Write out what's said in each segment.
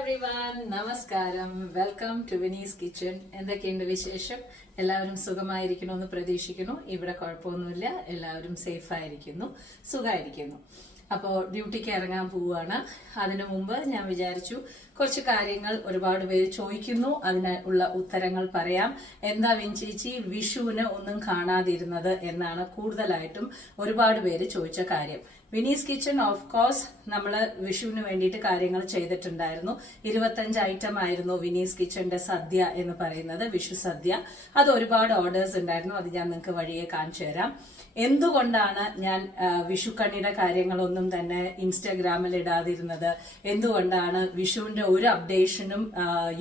Everyone, നമസ്കാരം. Welcome to Vini's kitchen. എന്തൊക്കെയുണ്ട് വിശേഷം? എല്ലാവരും സുഖമായിരിക്കണമെന്ന് പ്രതീക്ഷിക്കുന്നു. ഇവിടെ കുഴപ്പമൊന്നുമില്ല, എല്ലാവരും സേഫ് ആയിരിക്കുന്നു, സുഖമായിരിക്കുന്നു. അപ്പോൾ ഡ്യൂട്ടിക്ക് ഇറങ്ങാൻ പോവുകയാണ്. അതിനു മുമ്പ് ഞാൻ വിചാരിച്ചു കുറച്ച് കാര്യങ്ങൾ ഒരുപാട് പേര് ചോദിക്കുന്നു, അതിനുള്ള ഉത്തരങ്ങൾ പറയാം. എന്താ വിൻചേച്ചി വിഷുവിന് ഒന്നും കാണാതിരുന്നത് എന്നാണ് കൂടുതലായിട്ടും ഒരുപാട് പേര് ചോദിച്ച കാര്യം. വിനീസ് കിച്ചൺ ഓഫ് കോഴ്സ് നമ്മൾ വിഷുവിന് വേണ്ടിയിട്ട് കാര്യങ്ങൾ ചെയ്തിട്ടുണ്ടായിരുന്നു. 25 ഐറ്റം ആയിരുന്നു വിനീസ് കിച്ചന്റെ സദ്യ എന്ന് പറയുന്നത്, വിഷു സദ്യ. അത് ഒരുപാട് ഓർഡേഴ്സ് ഉണ്ടായിരുന്നു. അത് ഞാൻ നിങ്ങൾക്ക് വഴിയെ കാണിച്ചു തരാം. എന്തുകൊണ്ടാണ് ഞാൻ വിഷുക്കണിയുടെ കാര്യങ്ങളൊന്നും തന്നെ ഇൻസ്റ്റാഗ്രാമിൽ ഇടാതിരുന്നത്, എന്തുകൊണ്ടാണ് വിഷുവിന്റെ ഒരു അപ്ഡേഷനും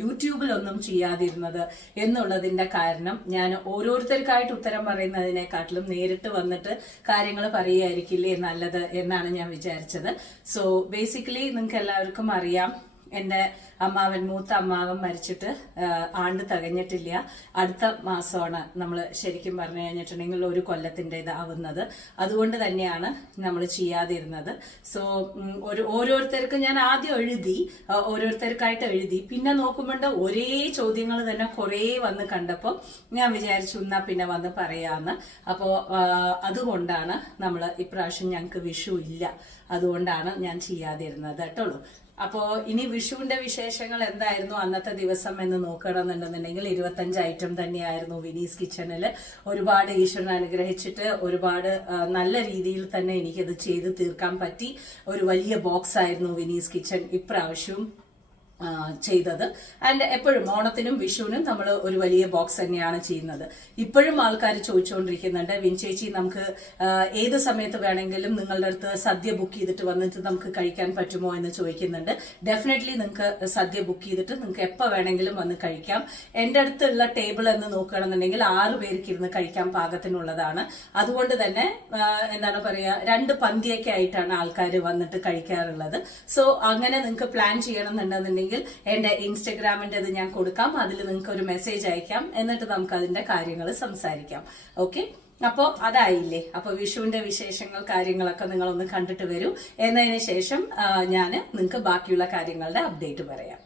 യൂട്യൂബിലൊന്നും ചെയ്യാതിരുന്നത് എന്നുള്ളതിന്റെ കാരണം ഞാൻ ഓരോരുത്തർക്കായിട്ട് ഉത്തരം പറയുന്നതിനെക്കാട്ടിലും നേരിട്ട് വന്നിട്ട് കാര്യങ്ങൾ പറയുകയായിരിക്കില്ലേ നല്ലത് എന്നാണ് ഞാൻ വിചാരിച്ചത്. സോ ബേസിക്കലി നിങ്ങൾക്ക് എല്ലാവർക്കും അറിയാം, എന്റെ അമ്മാവൻ, മൂത്ത അമ്മാവൻ മരിച്ചിട്ട് ആണ്ട് തികഞ്ഞിട്ടില്ല. അടുത്ത മാസമാണ് നമ്മൾ ശരിക്കും പറഞ്ഞു കഴിഞ്ഞിട്ടുണ്ടെങ്കിൽ ഒരു കൊല്ലത്തിന്റെ ഇതാവുന്നത്. അതുകൊണ്ട് തന്നെയാണ് നമ്മൾ ചെയ്യാതിരുന്നത്. സോ ഓരോരുത്തർക്കും ഞാൻ ആദ്യം ഓരോരുത്തർക്കായിട്ട് എഴുതി. പിന്നെ നോക്കുമ്പോൾ ഒരേ ചോദ്യങ്ങൾ തന്നെ കുറേ വന്ന് കണ്ടപ്പോൾ ഞാൻ വിചാരിച്ചു എന്നാ പിന്നെ വന്ന് പറയാന്ന്. അപ്പോ അതുകൊണ്ടാണ് നമ്മൾ ഇപ്രാവശ്യം ഞങ്ങൾക്ക് വിഷു ഇല്ല, അതുകൊണ്ടാണ് ഞാൻ ചെയ്യാതിരുന്നത് കേട്ടോളൂ. അപ്പോ ഇനി വിഷുവിന്റെ വിശേഷങ്ങൾ എന്തായിരുന്നു അന്നത്തെ ദിവസം എന്ന് നോക്കണമെന്നുണ്ടെന്നുണ്ടെങ്കിൽ 25 ഐറ്റം തന്നെയായിരുന്നു വിനീസ് കിച്ചണില്. ഒരുപാട് ഈശ്വരൻ അനുഗ്രഹിച്ചിട്ട് ഒരുപാട് നല്ല രീതിയിൽ തന്നെ എനിക്കത് ചെയ്ത് തീർക്കാൻ പറ്റി. ഒരു വലിയ ബോക്സ് ആയിരുന്നു വിനീസ് കിച്ചൺ ഇപ്രാവശ്യവും ചെയ്തത്. ആൻഡ് എപ്പോഴും ഓണത്തിനും വിഷുവിനും നമ്മൾ ഒരു വലിയ ബോക്സ് തന്നെയാണ് ചെയ്യുന്നത്. ഇപ്പോഴും ആൾക്കാർ ചോദിച്ചുകൊണ്ടിരിക്കുന്നുണ്ട്, വിൻചേച്ചി നമുക്ക് ഏത് സമയത്ത് വേണമെങ്കിലും നിങ്ങളുടെ അടുത്ത് സദ്യ ബുക്ക് ചെയ്തിട്ട് വന്നിട്ട് നമുക്ക് കഴിക്കാൻ പറ്റുമോ എന്ന് ചോദിക്കുന്നുണ്ട്. ഡെഫിനറ്റ്ലി നിങ്ങൾക്ക് സദ്യ ബുക്ക് ചെയ്തിട്ട് നിങ്ങൾക്ക് എപ്പോൾ വേണമെങ്കിലും വന്ന് കഴിക്കാം. എന്റെ അടുത്തുള്ള ടേബിൾ എന്ന് നോക്കുകയാണെന്നുണ്ടെങ്കിൽ 6 പേർക്ക് ഇരുന്ന് കഴിക്കാൻ പാകത്തിനുള്ളതാണ്. അതുകൊണ്ട് തന്നെ എന്താണ് പറയാ, 2 പന്തിയൊക്കെ ആയിട്ടാണ് ആൾക്കാർ വന്നിട്ട് കഴിക്കാറുള്ളത്. സോ അങ്ങനെ നിങ്ങൾക്ക് പ്ലാൻ ചെയ്യണമെന്നുണ്ടെന്നുണ്ടെങ്കിൽ എന്റെ ഇൻസ്റ്റഗ്രാമിന്റെ ഞാൻ കൊടുക്കാം. അതിൽ നിങ്ങൾക്ക് ഒരു മെസ്സേജ് അയക്കാം, എന്നിട്ട് നമുക്ക് അതിന്റെ കാര്യങ്ങൾ സംസാരിക്കാം. ഓക്കെ, അപ്പോ അതായില്ലേ. അപ്പൊ വിഷുവിന്റെ വിശേഷങ്ങൾ കാര്യങ്ങളൊക്കെ നിങ്ങളൊന്ന് കണ്ടിട്ട് വരൂ. എന്നതിന് ശേഷം ഞാൻ നിങ്ങൾക്ക് ബാക്കിയുള്ള കാര്യങ്ങളുടെ അപ്ഡേറ്റ് പറയാം.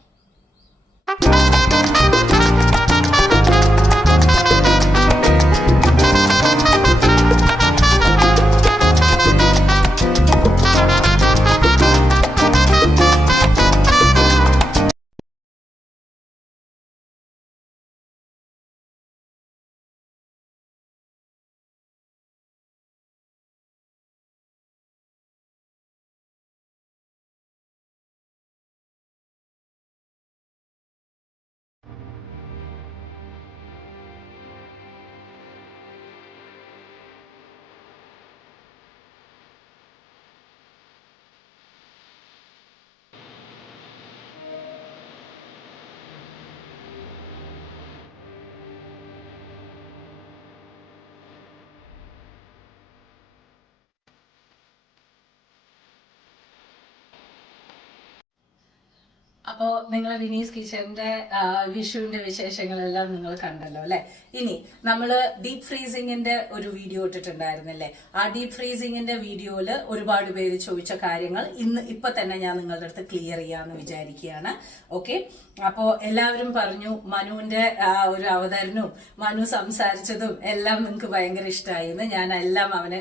അപ്പോ നിങ്ങൾ വിനീസ് കിച്ചന്റെ വിഷുവിന്റെ വിശേഷങ്ങളെല്ലാം നിങ്ങൾ കണ്ടല്ലോ അല്ലെ. ഇനി നമ്മള് ഡീപ് ഫ്രീസിങ്ങിന്റെ ഒരു വീഡിയോ ഇട്ടിട്ടുണ്ടായിരുന്നല്ലേ. ആ ഡീപ് ഫ്രീസിങ്ങിന്റെ വീഡിയോയില് ഒരുപാട് പേര് ചോദിച്ച കാര്യങ്ങൾ ഇപ്പൊ തന്നെ ഞാൻ നിങ്ങളുടെ അടുത്ത് ക്ലിയർ ചെയ്യാന്ന് വിചാരിക്കുകയാണ്. ഓക്കെ, അപ്പോ എല്ലാവരും പറഞ്ഞു മനുവിന്റെ ഒരു അവതരണവും മനു സംസാരിച്ചതും എല്ലാം നിങ്ങൾക്ക് ഭയങ്കര ഇഷ്ടമായിരുന്നു. ഞാൻ എല്ലാം അവന്റെ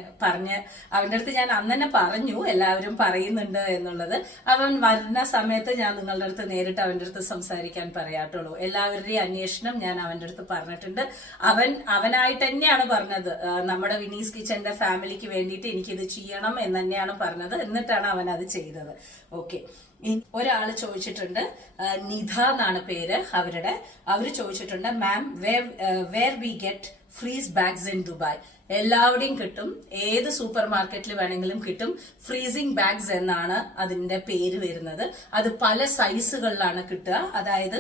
അടുത്ത് ഞാൻ അന്ന് തന്നെ പറഞ്ഞു എല്ലാവരും പറയുന്നുണ്ട് എന്നുള്ളത്. അവൻ വരുന്ന സമയത്ത് ഞാൻ നിങ്ങളുടെ അടുത്ത് നേരിട്ട് അവന്റെ അടുത്ത് സംസാരിക്കാൻ പറയാട്ടുള്ളൂ. എല്ലാവരുടെയും അന്വേഷണം ഞാൻ അവന്റെ അടുത്ത് പറഞ്ഞിട്ടുണ്ട്. അവനായിട്ട് തന്നെയാണ് പറഞ്ഞത്, നമ്മുടെ വിനീസ് കിച്ചന്റെ ഫാമിലിക്ക് വേണ്ടിയിട്ട് എനിക്കിത് ചെയ്യണം എന്ന് തന്നെയാണ് പറഞ്ഞത്. എന്നിട്ടാണ് അവൻ അത് ചെയ്തത്. ഓക്കെ, ഒരാള് ചോദിച്ചിട്ടുണ്ട്, നിധ എന്നാണ് പേര് അവര് ചോദിച്ചിട്ടുണ്ട്, ma'am where we get freeze bags in Dubai. എല്ലാവിടെയും കിട്ടും, ഏത് സൂപ്പർ മാർക്കറ്റിൽ വേണമെങ്കിലും കിട്ടും. ഫ്രീസിംഗ് ബാഗ്സ് എന്നാണ് അതിന്റെ പേര് വരുന്നത്. അത് പല സൈസുകളിലാണ് കിട്ടുക. അതായത്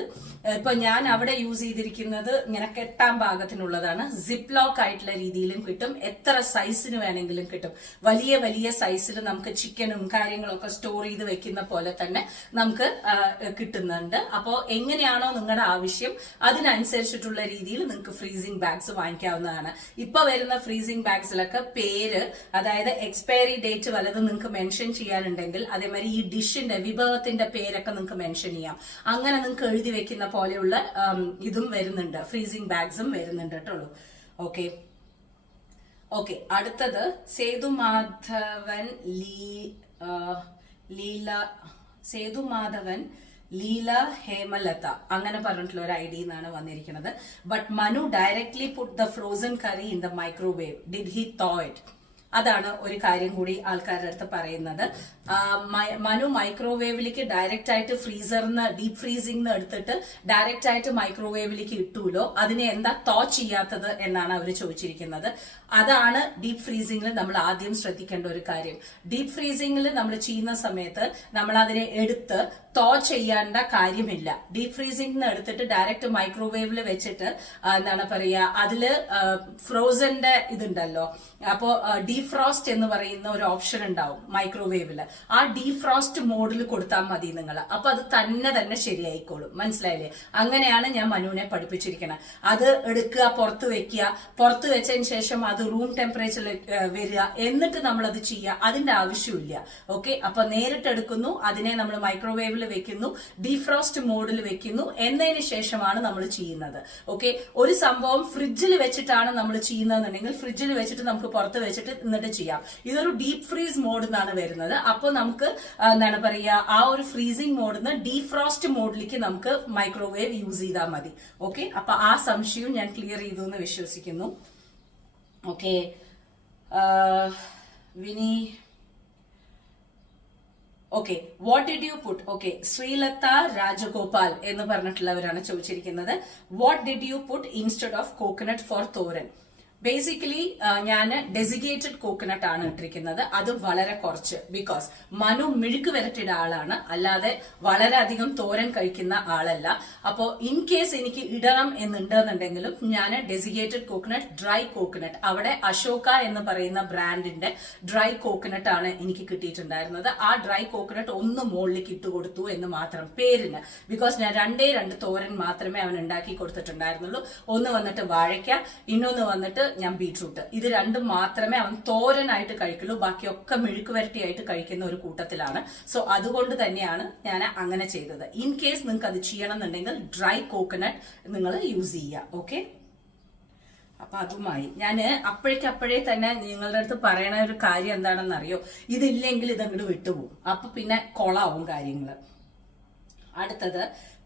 ഇപ്പൊ ഞാൻ അവിടെ യൂസ് ചെയ്തിരിക്കുന്നത് ഇങ്ങനെ കെട്ടാൻ പാകത്തിനുള്ളതാണ്. സിപ്പ് ലോക്ക് ആയിട്ടുള്ള രീതിയിലും കിട്ടും, എത്ര സൈസിന് വേണമെങ്കിലും കിട്ടും. വലിയ വലിയ സൈസിൽ നമുക്ക് ചിക്കനും കാര്യങ്ങളൊക്കെ സ്റ്റോർ ചെയ്ത് വെക്കുന്ന പോലെ തന്നെ നമുക്ക് കിട്ടുന്നുണ്ട്. അപ്പോ എങ്ങനെയാണോ നിങ്ങളുടെ ആവശ്യം അതിനനുസരിച്ചിട്ടുള്ള രീതിയിൽ നിങ്ങൾക്ക് ഫ്രീസിംഗ് ബാഗ്സ് വാങ്ങിക്കാം. വാങ്ങിക്കാവുന്നതാണ്. ഇപ്പൊ വരുന്ന ഫ്രീസിംഗ് ബാഗ്സിലൊക്കെ പേര്, അതായത് എക്സ്പയറി ഡേറ്റ് വല്ലതും നിങ്ങൾക്ക് മെൻഷൻ ചെയ്യാനുണ്ടെങ്കിൽ, അതേമാതിരി ഈ ഡിഷിന്റെ വിഭവത്തിന്റെ പേരൊക്കെ നിങ്ങൾക്ക് മെൻഷൻ ചെയ്യാം. അങ്ങനെ നിങ്ങൾക്ക് എഴുതി വെക്കുന്ന പോലെയുള്ള ഇതും വരുന്നുണ്ട്, ഫ്രീസിംഗ് ബാഗ്സും വരുന്നുണ്ട് കേട്ടോ. ഓക്കെ, അടുത്തത് സേതുമാധവൻ ലീല ഹേമലത അങ്ങനെ പറഞ്ഞിട്ടുള്ള ഒരു ഐഡി എന്നാണ് വന്നിരിക്കുന്നത്. But Manu directly put the frozen curry in the microwave, did he തോ ഇറ്റ്? അതാണ് ഒരു കാര്യം കൂടി ആൾക്കാരുടെ അടുത്ത് പറയുന്നത്. മനു മൈക്രോവേവിലേക്ക് ഡയറക്റ്റ് ആയിട്ട് ഫ്രീസറിന്ന് ഡീപ് ഫ്രീസിംഗ് എടുത്തിട്ട് ഡയറക്റ്റ് ആയിട്ട് മൈക്രോവേവിലേക്ക് ഇട്ടൂലോ, അതിനെ എന്താ തോ ചെയ്യാത്തത് എന്നാണ് അവർ ചോദിച്ചിരിക്കുന്നത്. അതാണ് ഡീപ് ഫ്രീസിംഗിൽ നമ്മൾ ആദ്യം ശ്രദ്ധിക്കേണ്ട ഒരു കാര്യം. ഡീപ് ഫ്രീസിംഗിൽ നമ്മൾ ചെയ്യുന്ന സമയത്ത് നമ്മൾ അതിനെ എടുത്ത് തോ ചെയ്യേണ്ട കാര്യമില്ല. ഡീപ് ഫ്രീസിംഗ് എടുത്തിട്ട് ഡയറക്റ്റ് മൈക്രോവേവിൽ വെച്ചിട്ട് എന്താണ് പറയുക, അതില് ഫ്രോസന്റെ ഇതുണ്ടല്ലോ, അപ്പോ ഡീഫ്രോസ്റ്റ് എന്ന് പറയുന്ന ഒരു ഓപ്ഷൻ ഉണ്ടാവും മൈക്രോവേവില്. ആ ഡീഫ്രോസ്റ്റ് മോഡിൽ കൊടുത്താൽ മതി നിങ്ങൾ. അപ്പൊ അത് തന്നെ ശരിയായിക്കോളും. മനസ്സിലായില്ലേ? അങ്ങനെയാണ് ഞാൻ മനുവിനെ പഠിപ്പിച്ചിരിക്കുന്നത്. അത് എടുക്കുക, പുറത്ത് വെക്കുക, പുറത്ത് വെച്ചതിന് ശേഷം അത് റൂം ടെമ്പറേച്ചറിൽ വരിക, എന്നിട്ട് നമ്മൾ അത് ചെയ്യുക. അതിന്റെ ആവശ്യമില്ല. ഓക്കെ, അപ്പൊ നേരിട്ട് എടുക്കുന്നു, അതിനെ നമ്മൾ മൈക്രോവേവിൽ വെക്കുന്നു, ഡീഫ്രോസ്റ്റ് മോഡിൽ വെക്കുന്നു, എന്നതിന് ശേഷമാണ് നമ്മൾ ചെയ്യുന്നത്. ഓക്കെ, ഒരു സംഭവം ഫ്രിഡ്ജിൽ വെച്ചിട്ടാണ് നമ്മൾ ചെയ്യുന്നതെന്നുണ്ടെങ്കിൽ ഫ്രിഡ്ജിൽ വെച്ചിട്ട് നമുക്ക് പുറത്ത് വെച്ചിട്ട് എന്നിട്ട് ചെയ്യാം. ഇതൊരു ഡീപ് ഫ്രീസ് മോഡ് എന്നാണ് വരുന്നത്. അപ്പൊ നമുക്ക് എന്താണ് പറയുക, ആ ഒരു ഫ്രീസിംഗ് മോഡിൽ നിന്ന് ഡീഫ്രോസ്റ്റ് മോഡിലേക്ക് നമുക്ക് മൈക്രോവേവ് യൂസ് ചെയ്താൽ മതി. ഓക്കെ, അപ്പൊ ആ സംശയവും ഞാൻ ക്ലിയർ ചെയ്തു എന്ന് വിശ്വസിക്കുന്നു. Okay, Vini okay, what did you put? Okay, Sreelatha Rajagopal എന്ന് പറഞ്ഞിട്ടുള്ളവരാണ് ചോദിച്ചിരിക്കുന്നത്. What did you put instead of coconut for thoran? Basically ഞാൻ ഡെസിഗേറ്റഡ് കോക്കനട്ട് ആണ് ഇട്ടിരിക്കുന്നത്. അത് വളരെ കുറച്ച്, ബിക്കോസ് മനു മിഴുക്ക് വരട്ടിയ ആളാണ്, അല്ലാതെ വളരെയധികം തോരൻ കഴിക്കുന്ന ആളല്ല. അപ്പോ ഇൻ കേസ് എനിക്ക് ഇടണം എന്നുണ്ടെന്നുണ്ടെങ്കിലും ഞാൻ ഡെസിഗേറ്റഡ് കോക്കനട്ട്, ഡ്രൈ കോക്കനട്ട്, അവിടെ അശോക എന്ന് പറയുന്ന ബ്രാൻഡിന്റെ ഡ്രൈ കോക്കനട്ട് ആണ് എനിക്ക് കിട്ടിയിട്ടുണ്ടായിരുന്നത്. ആ ഡ്രൈ കോക്കനട്ട് ഒന്ന് മുകളിലേക്ക് ഇട്ട് കൊടുത്തു എന്ന് മാത്രം, പേരിന്. ബിക്കോസ് ഞാൻ രണ്ട് തോരൻ മാത്രമേ അവൻ ഉണ്ടാക്കി കൊടുത്തിട്ടുണ്ടായിരുന്നുള്ളൂ. ഒന്ന് വന്നിട്ട് വാഴയ്ക്ക, ഇന്നൊന്ന് വന്നിട്ട് ഞാൻ ബീട്രൂട്ട്. ഇത് രണ്ടും മാത്രമേ അവൻ തോരനായിട്ട് കഴിക്കുള്ളൂ. ബാക്കിയൊക്കെ മെഴുക്ക് വരട്ടിയായിട്ട് കഴിക്കുന്ന ഒരു കൂട്ടത്തിലാണ്. സോ അതുകൊണ്ട് തന്നെയാണ് ഞാൻ അങ്ങനെ ചെയ്തത്. ഇൻ കേസ് നിങ്ങൾക്ക് അത് ചെയ്യണം എന്നുണ്ടെങ്കിൽ ഡ്രൈ കോക്കനട്ട് നിങ്ങൾ യൂസ് ചെയ്യുക. ഓക്കെ, അപ്പൊ അതുമായി ഞാൻ അപ്പോഴേക്കപ്പോഴേ തന്നെ നിങ്ങളുടെ അടുത്ത് പറയണ ഒരു കാര്യം എന്താണെന്ന് അറിയോ, ഇതില്ലെങ്കിൽ ഇതങ്ങോട്ട് വിട്ടുപോകും. അപ്പൊ പിന്നെ കൊളാവും കാര്യങ്ങള്. അടുത്തത്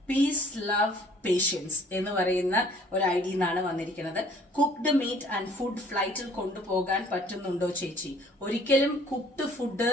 പീസ് ലവ് പേഷ്യൻസ് എന്ന് പറയുന്ന ഒരു ഐഡി എന്നാണ് വന്നിരിക്കുന്നത്. കുക്ക്ഡ് മീറ്റ് ആൻഡ് ഫുഡ് ഫ്ലൈറ്റിൽ കൊണ്ടുപോകാൻ പറ്റുന്നുണ്ടോ ചേച്ചി? ഒരിക്കലും കുക്ക്ഡ് ഫുഡ്,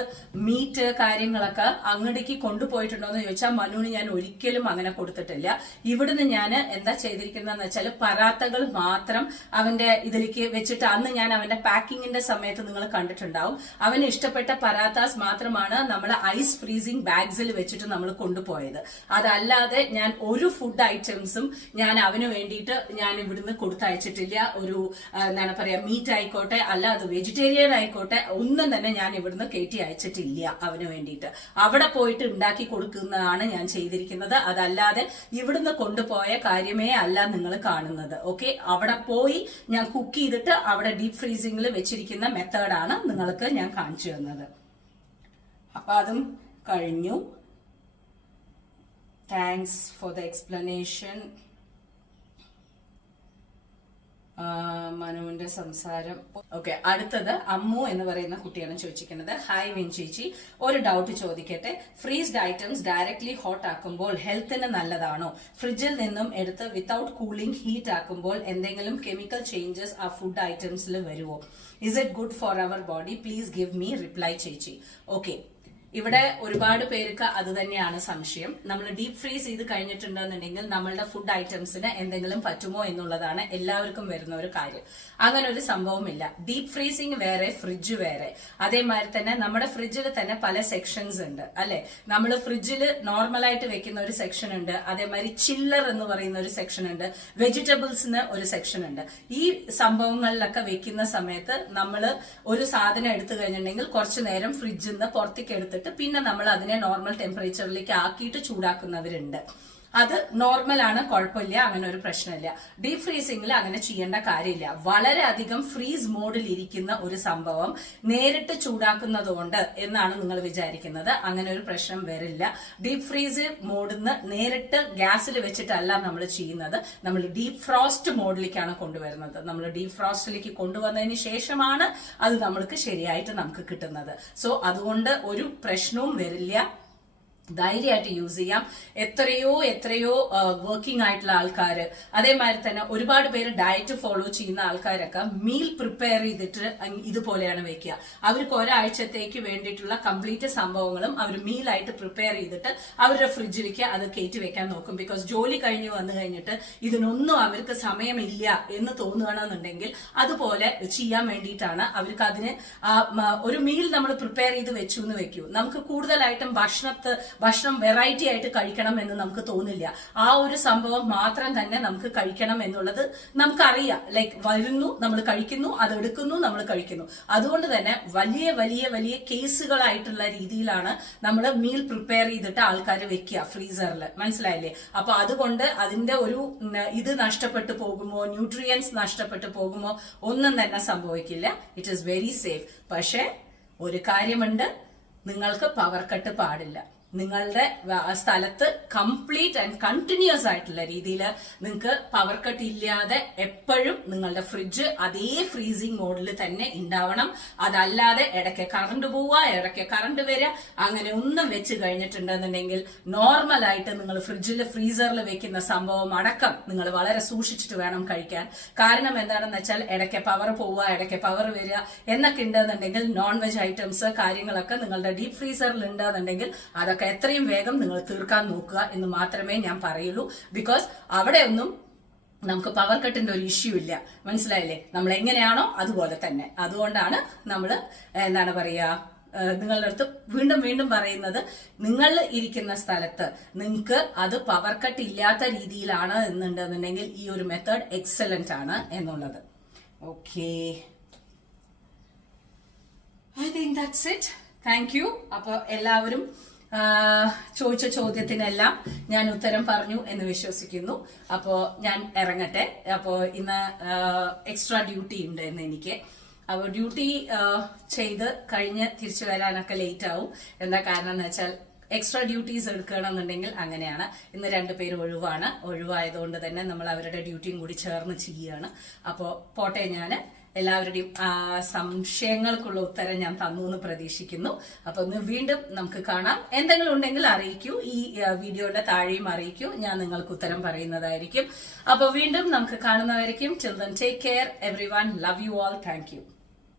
മീറ്റ് കാര്യങ്ങളൊക്കെ അങ്ങടേക്ക് കൊണ്ടുപോയിട്ടുണ്ടോ എന്ന് ചോദിച്ചാൽ മനുവിന് ഞാൻ ഒരിക്കലും അങ്ങനെ കൊടുത്തിട്ടില്ല. ഇവിടുന്ന് ഞാൻ എന്താ ചെയ്തിരിക്കുന്നതെന്ന് വെച്ചാൽ പരാത്തകൾ മാത്രം അവന്റെ ഇതിലേക്ക് വെച്ചിട്ട്, അന്ന് ഞാൻ അവന്റെ പാക്കിങ്ങിന്റെ സമയത്ത് നിങ്ങൾ കണ്ടിട്ടുണ്ടാവും, അവന് ഇഷ്ടപ്പെട്ട പരാത്താസ് മാത്രമാണ് നമ്മൾ ഐസ് ഫ്രീസിംഗ് ബാഗ്സിൽ വെച്ചിട്ട് നമ്മൾ കൊണ്ടുപോയത്. അതല്ലാതെ ഞാൻ ഒരു ഫുഡ് ഐറ്റംസും ഞാൻ അവന് വേണ്ടിയിട്ട് ഞാൻ ഇവിടുന്ന് കൊടുത്തയച്ചിട്ടില്ല. ഒരു എന്താണ് പറയാ, മീറ്റ് ആയിക്കോട്ടെ, അല്ല അത് വെജിറ്റേറിയൻ ആയിക്കോട്ടെ, ഒന്നും തന്നെ ഞാൻ ഇവിടുന്ന് കയറ്റി അയച്ചിട്ടില്ല അവന് വേണ്ടിയിട്ട്. അവിടെ പോയിട്ട് ഉണ്ടാക്കി കൊടുക്കുന്നതാണ് ഞാൻ ചെയ്തിരിക്കുന്നത്. അതല്ലാതെ ഇവിടുന്ന് കൊണ്ടുപോയ കാര്യമേ അല്ല നിങ്ങൾ കാണുന്നത്. ഓക്കെ, അവിടെ പോയി ഞാൻ കുക്ക് ചെയ്തിട്ട് അവിടെ ഡീപ് ഫ്രീസിംഗിൽ വെച്ചിരിക്കുന്ന മെത്തേഡാണ് നിങ്ങൾക്ക് ഞാൻ കാണിച്ചു തന്നത്. അപ്പൊ അതും കഴിഞ്ഞു. Thanks for the explanation. മനുവിന്റെ സംസാരം. ഓക്കെ, അടുത്തത് അമ്മു എന്ന് പറയുന്ന കുട്ടിയാണ് ചോദിച്ചിരിക്കുന്നത്. ഹായ് വിൻ ചേച്ചി, ഒരു ഡൗട്ട് ചോദിക്കട്ടെ. ഫ്രീസ്ഡ് ഐറ്റംസ് ഡയറക്ട്ലി ഹോട്ട് ആക്കുമ്പോൾ ഹെൽത്തിന് നല്ലതാണോ? ഫ്രിഡ്ജിൽ നിന്നും എടുത്ത് വിത്തൌട്ട് കൂളിംഗ് ഹീറ്റ് ആക്കുമ്പോൾ എന്തെങ്കിലും കെമിക്കൽ ചേഞ്ചസ് ആ ഫുഡ് ഐറ്റംസിൽ വരുമോ? Is it good for our body? Please give me reply ചേച്ചി. ഓക്കെ, ഇവിടെ ഒരുപാട് പേർക്ക് അത് തന്നെയാണ് സംശയം. നമ്മൾ ഡീപ് ഫ്രീസ് ചെയ്ത് കഴിഞ്ഞിട്ടുണ്ടെന്നുണ്ടെങ്കിൽ നമ്മളുടെ ഫുഡ് ഐറ്റംസിന് എന്തെങ്കിലും പറ്റുമോ എന്നുള്ളതാണ് എല്ലാവർക്കും വരുന്ന ഒരു കാര്യം. അങ്ങനെ ഒരു സംഭവമില്ല. ഡീപ് ഫ്രീസിംഗ് വേറെ, ഫ്രിഡ്ജ് വേറെ. അതേമാതിരി തന്നെ നമ്മുടെ ഫ്രിഡ്ജിൽ തന്നെ പല സെക്ഷൻസ് ഉണ്ട് അല്ലെ. നമ്മൾ ഫ്രിഡ്ജിൽ നോർമലായിട്ട് വെക്കുന്ന ഒരു സെക്ഷൻ ഉണ്ട്, അതേമാതിരി ചില്ലർ എന്ന് പറയുന്ന ഒരു സെക്ഷൻ ഉണ്ട്, വെജിറ്റബിൾസിന് ഒരു സെക്ഷൻ ഉണ്ട്. ഈ സംഭവങ്ങളിലൊക്കെ വെക്കുന്ന സമയത്ത് നമ്മൾ ഒരു സാധനം എടുത്തു കഴിഞ്ഞിട്ടുണ്ടെങ്കിൽ കുറച്ചു നേരം ഫ്രിഡ്ജിൽ നിന്ന് പുറത്തേക്ക് എടുത്തിട്ട് പിന്നെ നമ്മൾ അതിനെ നോർമൽ ടെമ്പറേച്ചറിലേക്ക് ആക്കിയിട്ട് ചൂടാക്കുന്നവരുണ്ട്. അത് നോർമൽ ആണ്, കുഴപ്പമില്ല, അങ്ങനെ ഒരു പ്രശ്നമില്ല. ഡീപ് ഫ്രീസിംഗിൽ അങ്ങനെ ചെയ്യേണ്ട കാര്യമില്ല. വളരെയധികം ഫ്രീസ് മോഡിൽ ഇരിക്കുന്ന ഒരു സംഭവം നേരിട്ട് ചൂടാക്കുന്നത് കൊണ്ട് എന്നാണ് നിങ്ങൾ വിചാരിക്കുന്നത്. അങ്ങനെ ഒരു പ്രശ്നം വരില്ല. ഡീപ് ഫ്രീസ് മോഡിൽ നിന്ന് നേരിട്ട് ഗ്യാസിൽ വെച്ചിട്ടല്ല നമ്മൾ ചെയ്യുന്നത്. നമ്മൾ ഡീപ് ഫ്രോസ്റ്റ് മോഡിലേക്കാണ് കൊണ്ടുവരുന്നത്. നമ്മൾ ഡീപ് ഫ്രോസ്റ്റിലേക്ക് കൊണ്ടുവന്നതിന് ശേഷമാണ് അത് നമ്മൾക്ക് ശരിയായിട്ട് നമുക്ക് കിട്ടുന്നത്. സോ അതുകൊണ്ട് ഒരു പ്രശ്നവും വരില്ല. ധൈര്യമായിട്ട് യൂസ് ചെയ്യാം. എത്രയോ വർക്കിംഗ് ആയിട്ടുള്ള ആൾക്കാര്, അതേമാതിരി തന്നെ ഒരുപാട് പേര് ഡയറ്റ് ഫോളോ ചെയ്യുന്ന ആൾക്കാരൊക്കെ മീൽ പ്രിപ്പയർ ചെയ്തിട്ട് ഇതുപോലെയാണ് വെക്കുക. അവർക്ക് ഒരാഴ്ചത്തേക്ക് വേണ്ടിയിട്ടുള്ള കംപ്ലീറ്റ് സംഭവങ്ങളും അവർ മീലായിട്ട് പ്രിപ്പയർ ചെയ്തിട്ട് അവരുടെ ഫ്രിഡ്ജിലേക്ക് അത് കയറ്റി വെക്കാൻ നോക്കും. ബിക്കോസ് ജോലി കഴിഞ്ഞ് വന്നു കഴിഞ്ഞിട്ട് ഇതിനൊന്നും അവർക്ക് സമയമില്ല എന്ന് തോന്നുകയാണെന്നുണ്ടെങ്കിൽ അതുപോലെ ചെയ്യാൻ വേണ്ടിയിട്ടാണ് അവർക്ക് അതിന് ഒരു മീൽ നമ്മൾ പ്രിപ്പയർ ചെയ്ത് വെച്ചു എന്ന് വെക്കൂ. നമുക്ക് കൂടുതലായിട്ടും ഭക്ഷണം വെറൈറ്റി ആയിട്ട് കഴിക്കണം എന്ന് നമുക്ക് തോന്നില്ല. ആ ഒരു സംഭവം മാത്രം തന്നെ നമുക്ക് കഴിക്കണം എന്നുള്ളത് നമുക്കറിയാം. ലൈക്ക് വരുന്നു, നമ്മൾ കഴിക്കുന്നു, അത് എടുക്കുന്നു, നമ്മൾ കഴിക്കുന്നു. അതുകൊണ്ട് തന്നെ വലിയ വലിയ വലിയ കേസുകളായിട്ടുള്ള രീതിയിലാണ് നമ്മൾ മീൽ പ്രിപ്പയർ ചെയ്തിട്ട് ആൾക്കാർ വെക്കുക ഫ്രീസറിൽ. മനസ്സിലായില്ലേ? അപ്പൊ അതുകൊണ്ട് അതിന്റെ ഒരു ഇത് നഷ്ടപ്പെട്ടു പോകുമോ, ന്യൂട്രിയൻസ് നഷ്ടപ്പെട്ടു പോകുമോ, ഒന്നും തന്നെ സംഭവിക്കില്ല. It is very safe. പക്ഷെ ഒരു കാര്യമുണ്ട്, നിങ്ങൾക്ക് പവർ കട്ട് പാടില്ല. നിങ്ങളുടെ സ്ഥലത്ത് കംപ്ലീറ്റ് ആൻഡ് കണ്ടിന്യൂസ് ആയിട്ടുള്ള രീതിയിൽ നിങ്ങൾക്ക് പവർ കട്ട് ഇല്ലാതെ എപ്പോഴും നിങ്ങളുടെ ഫ്രിഡ്ജ് അതേ ഫ്രീസിംഗ് മോഡിൽ തന്നെ ഉണ്ടാവണം. അതല്ലാതെ ഇടയ്ക്ക് കറണ്ട് പോവുക, ഇടയ്ക്ക് കറണ്ട് വരിക, അങ്ങനെ ഒന്നും വെച്ച് കഴിഞ്ഞിട്ടുണ്ടെന്നുണ്ടെങ്കിൽ നോർമലായിട്ട് നിങ്ങൾ ഫ്രീസറിൽ വെക്കുന്ന സംഭവം അടക്കം നിങ്ങൾ വളരെ സൂക്ഷിച്ചിട്ട് വേണം കഴിക്കാൻ. കാരണം എന്താണെന്ന് വെച്ചാൽ ഇടയ്ക്ക് പവർ പോവുക, ഇടയ്ക്ക് പവർ വരിക എന്നൊക്കെ ഉണ്ടെന്നുണ്ടെങ്കിൽ നോൺ വെജ് ഐറ്റംസ് കാര്യങ്ങളൊക്കെ നിങ്ങളുടെ ഡീപ് ഫ്രീസറിൽ ഉണ്ടെന്നുണ്ടെങ്കിൽ അതൊക്കെ എത്രയും വേഗം നിങ്ങൾ തീർക്കാൻ നോക്കുക എന്ന് മാത്രമേ ഞാൻ പറയുള്ളൂ. ബിക്കോസ് അവിടെ ഒന്നും നമുക്ക് പവർ കട്ടിന്റെ ഒരു ഇഷ്യൂ ഇല്ല. മനസ്സിലായില്ലേ? നമ്മൾ എങ്ങനെയാണോ അതുപോലെ തന്നെ. അതുകൊണ്ടാണ് നമ്മൾ എന്താണ് പറയാ, നിങ്ങളുടെ അടുത്ത് വീണ്ടും വീണ്ടും പറയുന്നത്, നിങ്ങൾ ഇരിക്കുന്ന സ്ഥലത്ത് നിങ്ങൾക്ക് അത് പവർ കട്ട് ഇല്ലാത്ത രീതിയിലാണ് എന്നുണ്ടെന്നുണ്ടെങ്കിൽ ഈ ഒരു മെത്തേഡ് എക്സലന്റ് ആണ് എന്നുള്ളത്. Okay, I think that's it. Thank you. അപ്പൊ എല്ലാവരും ചോദിച്ച ചോദ്യത്തിനെല്ലാം ഞാൻ ഉത്തരം പറഞ്ഞു എന്ന് വിശ്വസിക്കുന്നു. അപ്പോ ഞാൻ ഇറങ്ങട്ടെ. അപ്പോ ഇന്ന് എക്സ്ട്രാ ഡ്യൂട്ടി ഉണ്ട് ഇന്ന് എനിക്ക്. അപ്പോൾ ഡ്യൂട്ടി ചെയ്ത് കഴിഞ്ഞ് തിരിച്ചു വരാനൊക്കെ ലേറ്റ് ആവും. എന്താ കാരണം എന്ന് വെച്ചാൽ എക്സ്ട്രാ ഡ്യൂട്ടീസ് എടുക്കണമെന്നുണ്ടെങ്കിൽ അങ്ങനെയാണ്. ഇന്ന് 2 പേര് ഒഴിവായതുകൊണ്ട് തന്നെ നമ്മൾ അവരുടെ ഡ്യൂട്ടിയും കൂടി ചേർന്ന് ചെയ്യുകയാണ്. അപ്പോൾ പോട്ടെ, ഞാൻ എല്ലാവരുടെയും സംശയങ്ങൾക്കുള്ള ഉത്തരം ഞാൻ തന്നു എന്ന് പ്രതീക്ഷിക്കുന്നു. അപ്പൊ ഒന്ന് വീണ്ടും നമുക്ക് കാണാം. എന്തെങ്കിലും ഉണ്ടെങ്കിൽ അറിയിക്കൂ, ഈ വീഡിയോയുടെ താഴെയും അറിയിക്കൂ, ഞാൻ നിങ്ങൾക്ക് ഉത്തരം പറയുന്നതായിരിക്കും. അപ്പൊ വീണ്ടും നമുക്ക് കാണുന്നതായിരിക്കും. Till then take care everyone. Love you all. Thank U.